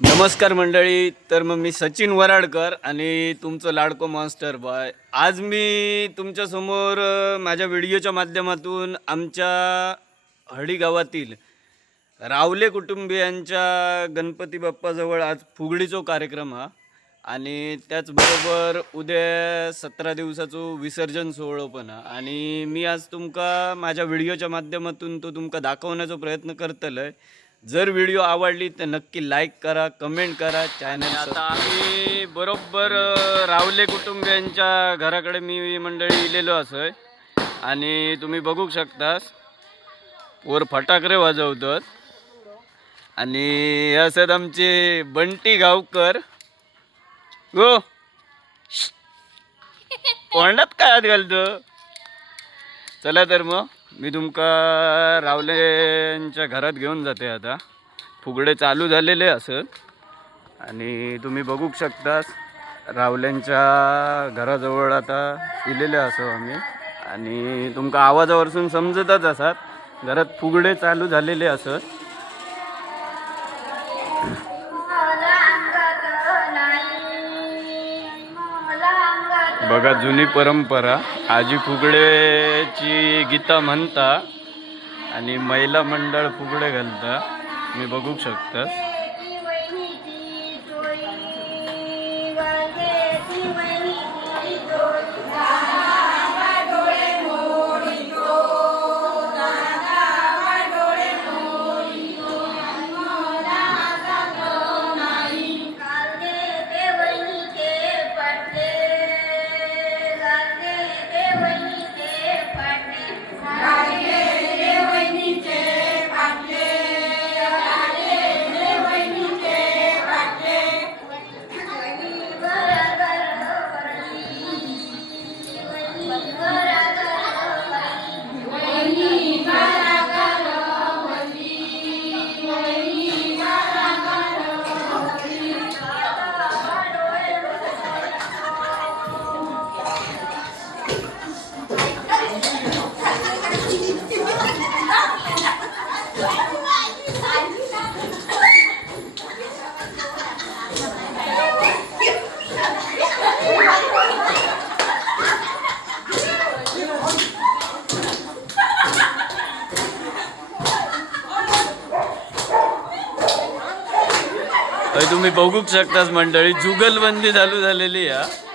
नमस्कार मंडळी. तर मग मी सचिन वराडकर आणि तुमचं लाडको मास्टर बॉय. आज मी तुमच्यासमोर माझ्या व्हिडिओच्या माध्यमातून आमच्या हडी गावातील रावले कुटुंबियांच्या गणपती बाप्पाजवळ आज फुगडीचा कार्यक्रम हा, आणि त्याचबरोबर उद्या 17 दिवसाचं विसर्जन सोहळा पण हा. आणि मी आज तुमका माझ्या व्हिडिओच्या माध्यमातून तो तुमका दाखवण्याचा प्रयत्न करतलोय. जर व्हिडिओ आवडली तर नक्की लाईक करा, कमेंट करा, चॅनल. आता आम्ही बरोबर रावले कुटुंबियांच्या घराकडे मी मंडळी इलेलो असोय आणि तुम्ही बघू शकतास वर फटाकडे वाजवतात. आणि हे असत आमचे बंटी गावकर. गो कोंडात काय हात घालतो. चला तर मग मी तुमका रावलेंच्या घरात घेऊन जाते. आता फुगडे चालू झालेले असत आणि तुम्ही बघू शकता रावल्यांच्या घराजवळ आता इलेले असो आम्ही. आणि तुमका आवाजावरसून समजतच असतात घरात फुगडे चालू झालेले असत. बघा जुनी परंपरा, आजी फुगड्याची गीता म्हणता आणि महिला मंडळ फुगडे घालता. मी बघू शकता. तुम्ही बघू शकताच मंडळी जुगलबंदी चालू झालेली आहे.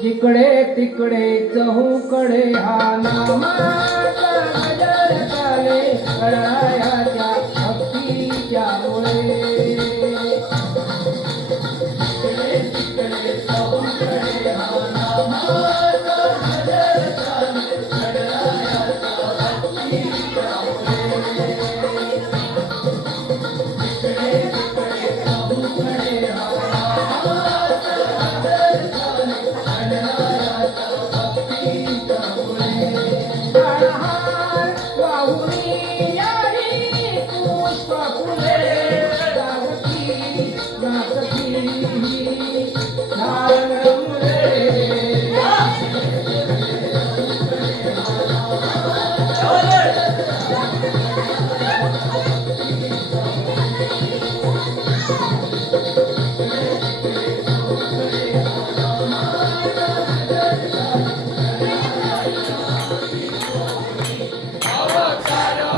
जिकडे तिकडे चहूकडे हा नामाचा गजर चाले करायाच्या भक्तीच्या मुळे जिकडे तिकडे चहूकडे हा नामाचा गजर चाले करायाच्या भक्तीच्या मुळे जिकडे तिकडे चहूकडे हा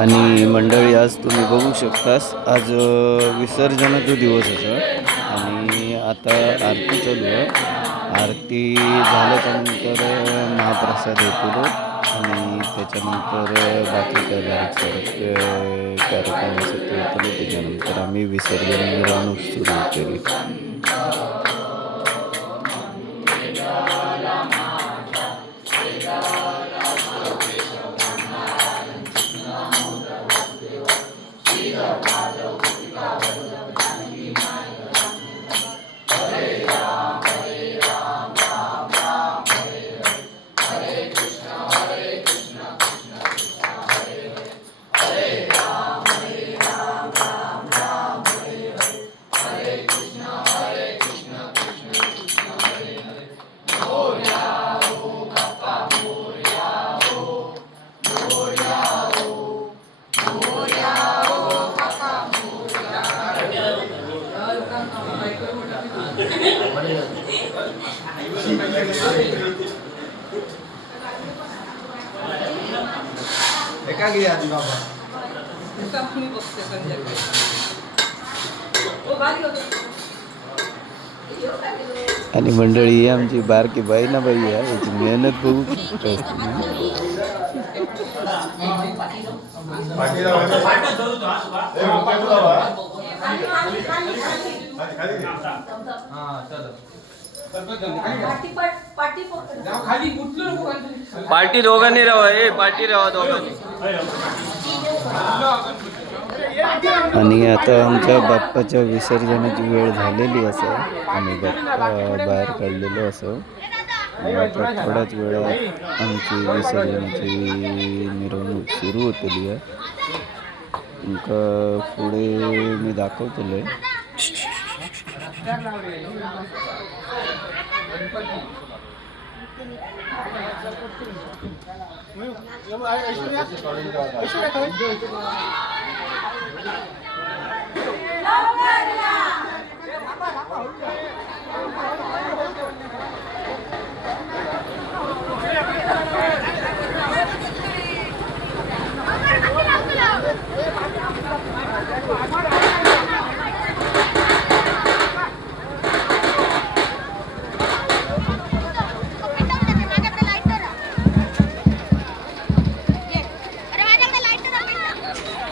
आणि मंडळी आज तुम्ही बघू शकतास आज विसर्जनाचा दिवस असा आणि आता आरती चालू आहे. आरती झाल्याच्यानंतर महाप्रसाद होतो आणि त्याच्यानंतर बाकी काय कार्यक्रम असं ते होतो. त्याच्यानंतर आम्ही विसर्जन मिरवणूक सुरू केली. आणि मंडळी ही आमची बारकी बाई ना बाई आहे, याची मेहनत बघू पार्टी दोघांनी राहा. पार्टी राहा दोघांनी. आणि आता आमच्या बाप्पाच्या विसर्जनाची वेळ झालेली असं आम्ही बाप्पा बाहेर काढलेलो असो. आता थोड्याच वेळात आमची विसर्जनाची मिरवणूक सुरू होतली आहे. तुमका पुढे मी दाखवतले.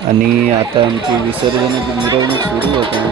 आणि आता आमची विसर्जनाची मिरवणूक सुरू होते.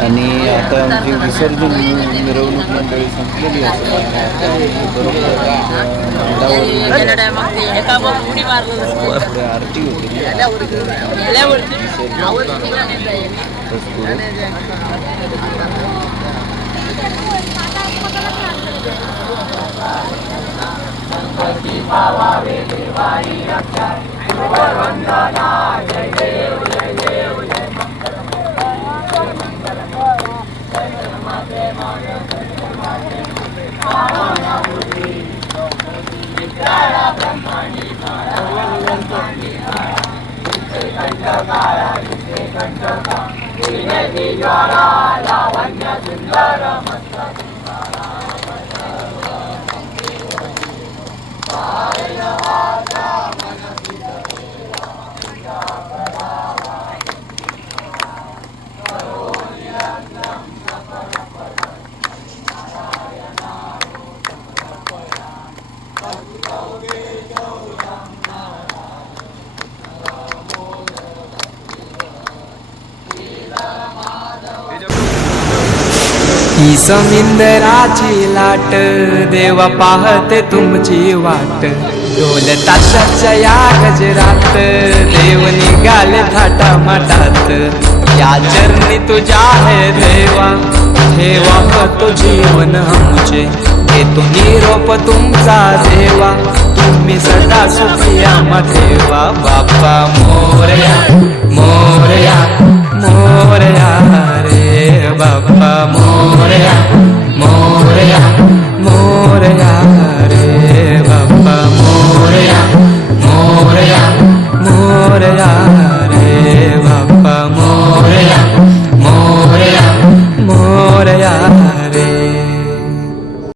आणि आता आमची विसर्जन मिरवणूक मंडळी संपलेली असेल आणि आता आम्ही बरोबर पुढे आरती होती ही समिंदराची लाट देवा पाहते तुमची वाट ढोल ताशाच्या या गजरात देव निघाले थाटा माटात या चरणी तुझ्या है देवा ठेवा तो जीवन आमचे घेतो निरोप तुमचा देवा तुम्ही सदा सुखी आम्हा ठेवा बाप्पा मोरया मोरया मोरया रे बाप्पा मोरया मोरया मोरया रे